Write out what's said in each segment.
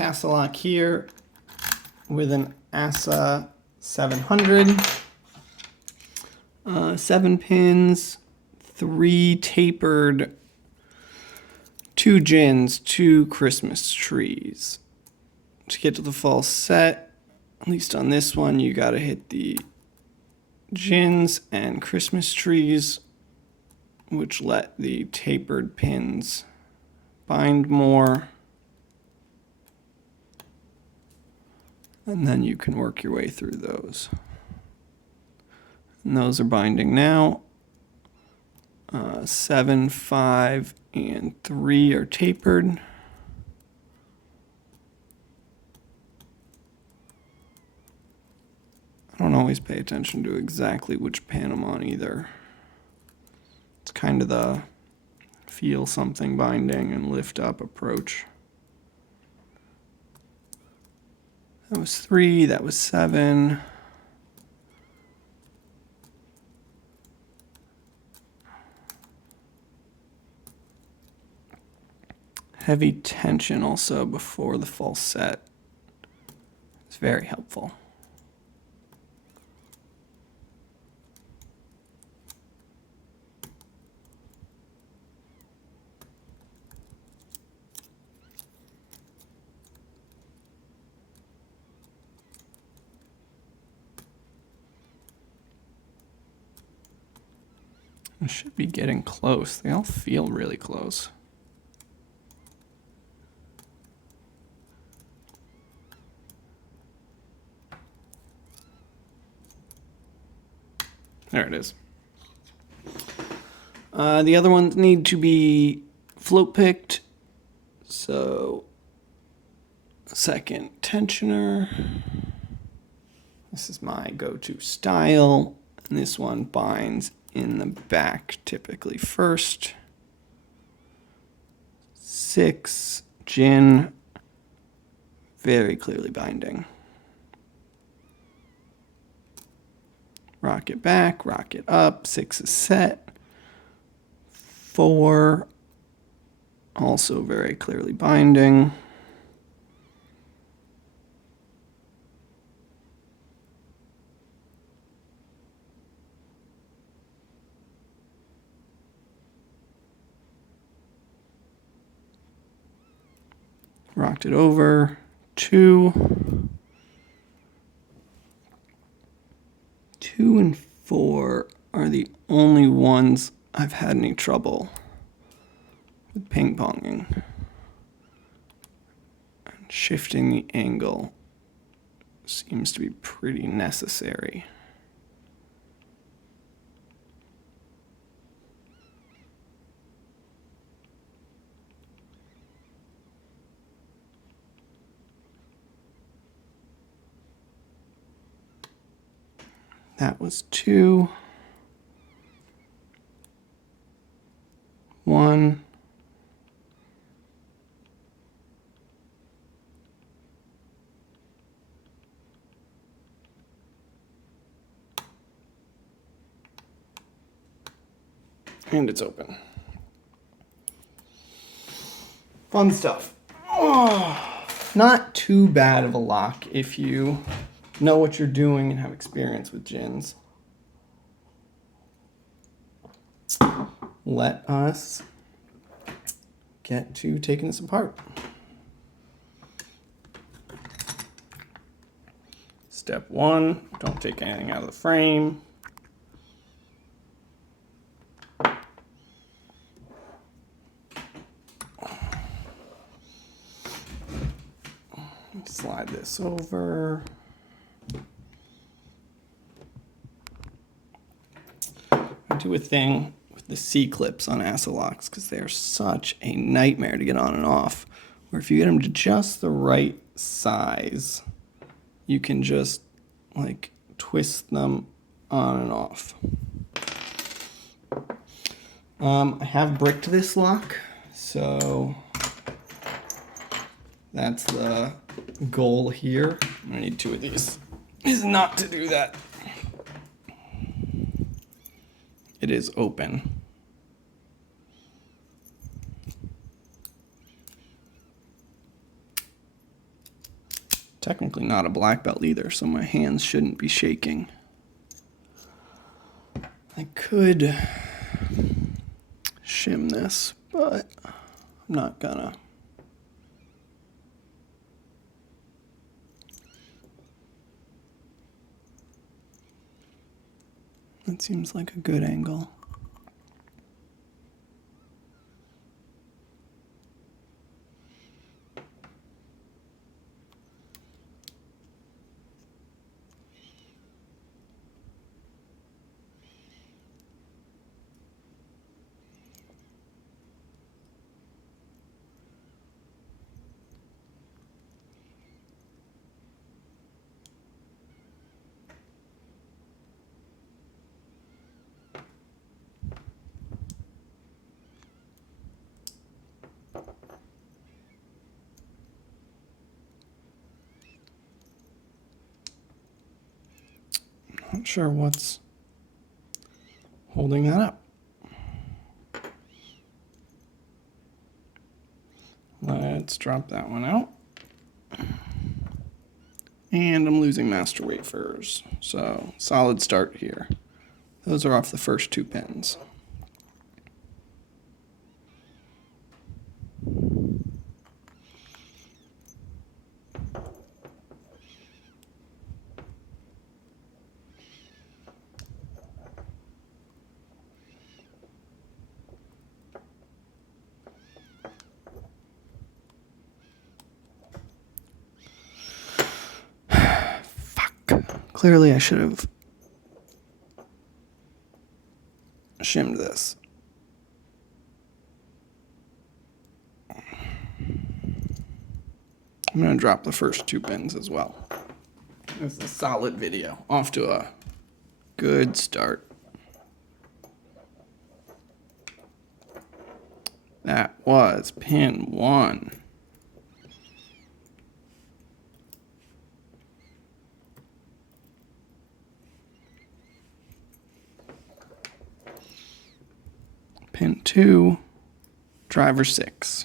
castle lock here with an Assa 700. 7 pins, 3 tapered, 2 gins, 2 Christmas trees. To get to the false set, at least on this one, you gotta hit the gins and Christmas trees, which let the tapered pins bind more. And then you can work your way through those. And those are binding now. 7, 5, and 3 are tapered. I don't always pay attention to exactly which pan I'm on either. It's kind of the feel something binding and lift up approach. That was 3, that was 7. Heavy tension also before the false set. It's very helpful. I should be getting close. They all feel really close. There it is. The other ones need to be float picked. So, second tensioner. This is my go-to style. And this one binds in the back typically first. 6, gin, very clearly binding. Rock it back, rock it up, 6 is set. 4, also very clearly binding. Rocked it over, 2. 2 and 4 are the only ones I've had any trouble with ping-ponging. And shifting the angle seems to be pretty necessary. That was 2. 1. And it's open. Fun stuff. Oh, not too bad of a lock if you know what you're doing and have experience with gins. Let us get to taking this apart. Step 1, don't take anything out of the frame. Slide this over. I do a thing with the C-clips on Assa locks because they're such a nightmare to get on and off. Where if you get them to just the right size, you can just like twist them on and off. I have bricked this lock, so that's the goal here. I'm gonna need 2 of these. Is not to do that. It is open. technically not a black belt either, so my hands shouldn't be shaking. I could shim this, but I'm not gonna. That seems like a good angle. Not sure what's holding that up. Let's drop that one out. And I'm losing master wafers, so solid start here. Those are off the first 2 pins. Clearly I should have shimmed this. I'm going to drop the first 2 pins as well. This is a solid video. Off to a good start. That was pin 1. Pin 2, driver 6.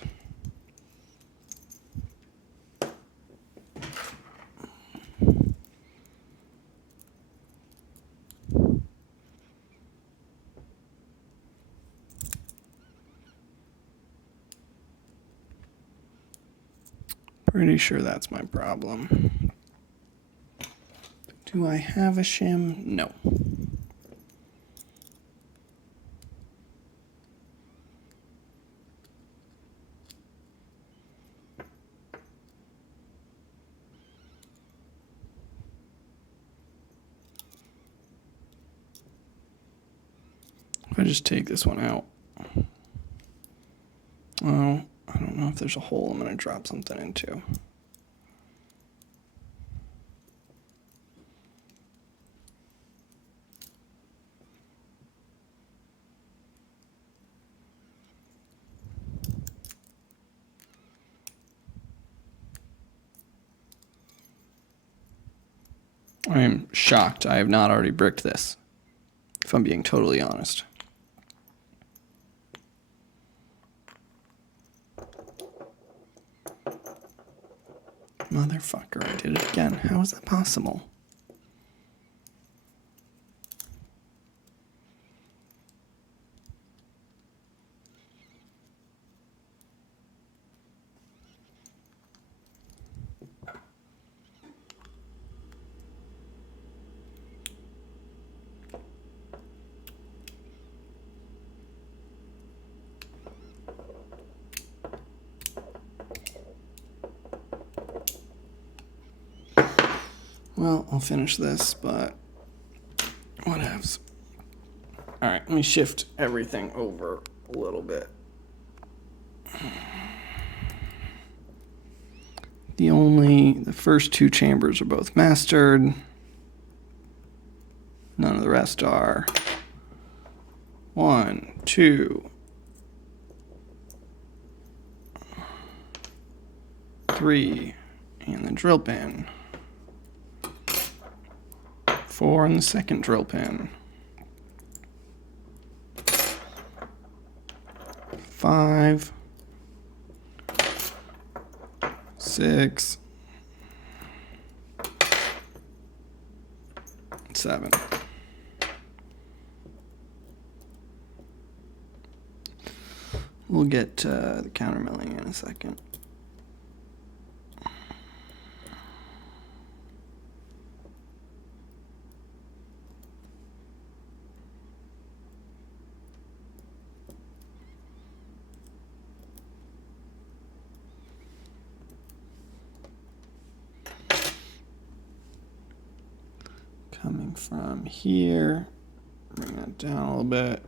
Pretty sure that's my problem. Do I have a shim? No. If I just take this one out. Oh, I don't know if there's a hole I'm going to drop something into. I am shocked I have not already bricked this, if I'm being totally honest. Motherfucker, I did it again. How is that possible? Well, I'll finish this, but whatevs. Alright, let me shift everything over a little bit. The first 2 chambers are both mastered. None of the rest are. 1, 2, 3, and the drill pin. 4 in the second drill pin. 5, 6, 7. We'll get the countermilling in a second. Coming from here, bring that down a little bit.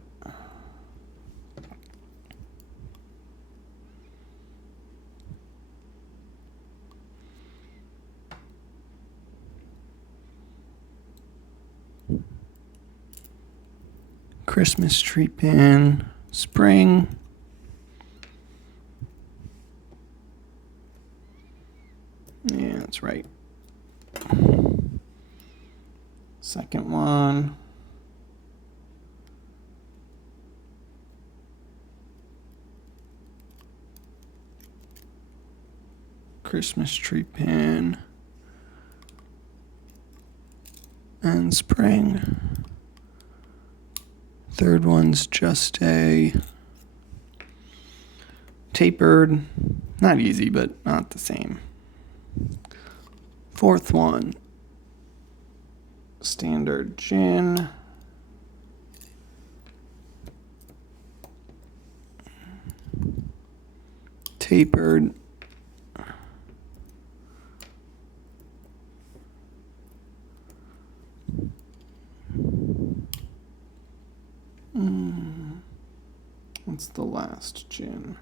Christmas tree pin, spring. Yeah, that's right. Second one. Christmas tree pin. And spring. Third one's just a tapered, not easy, but not the same. Fourth one, standard gin. Tapered. What's the last gin?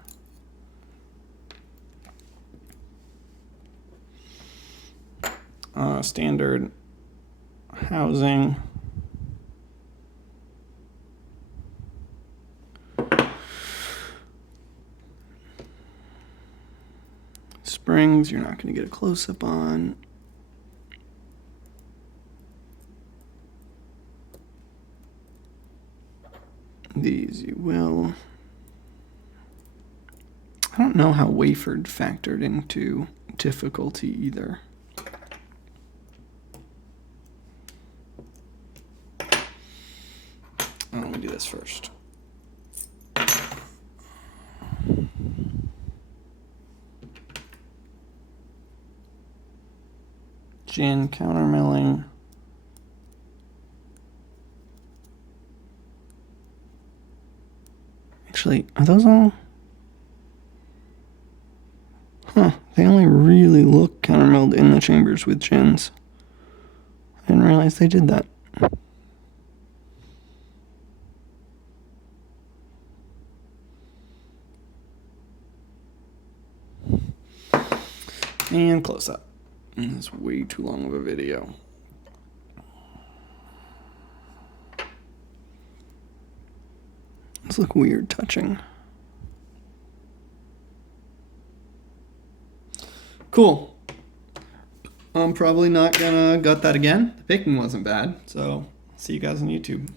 Standard housing. Springs, you're not going to get a close-up on. These you will. I don't know how wafered factored into difficulty either. Let me do this first. Gin, countermilling. Actually, are those all? Huh, they only really look countermilled in the chambers with gins. I didn't realize they did that. And close up. That's way too long of a video. These look weird touching. Cool. I'm probably not gonna gut that again. The baking wasn't bad, so see you guys on YouTube.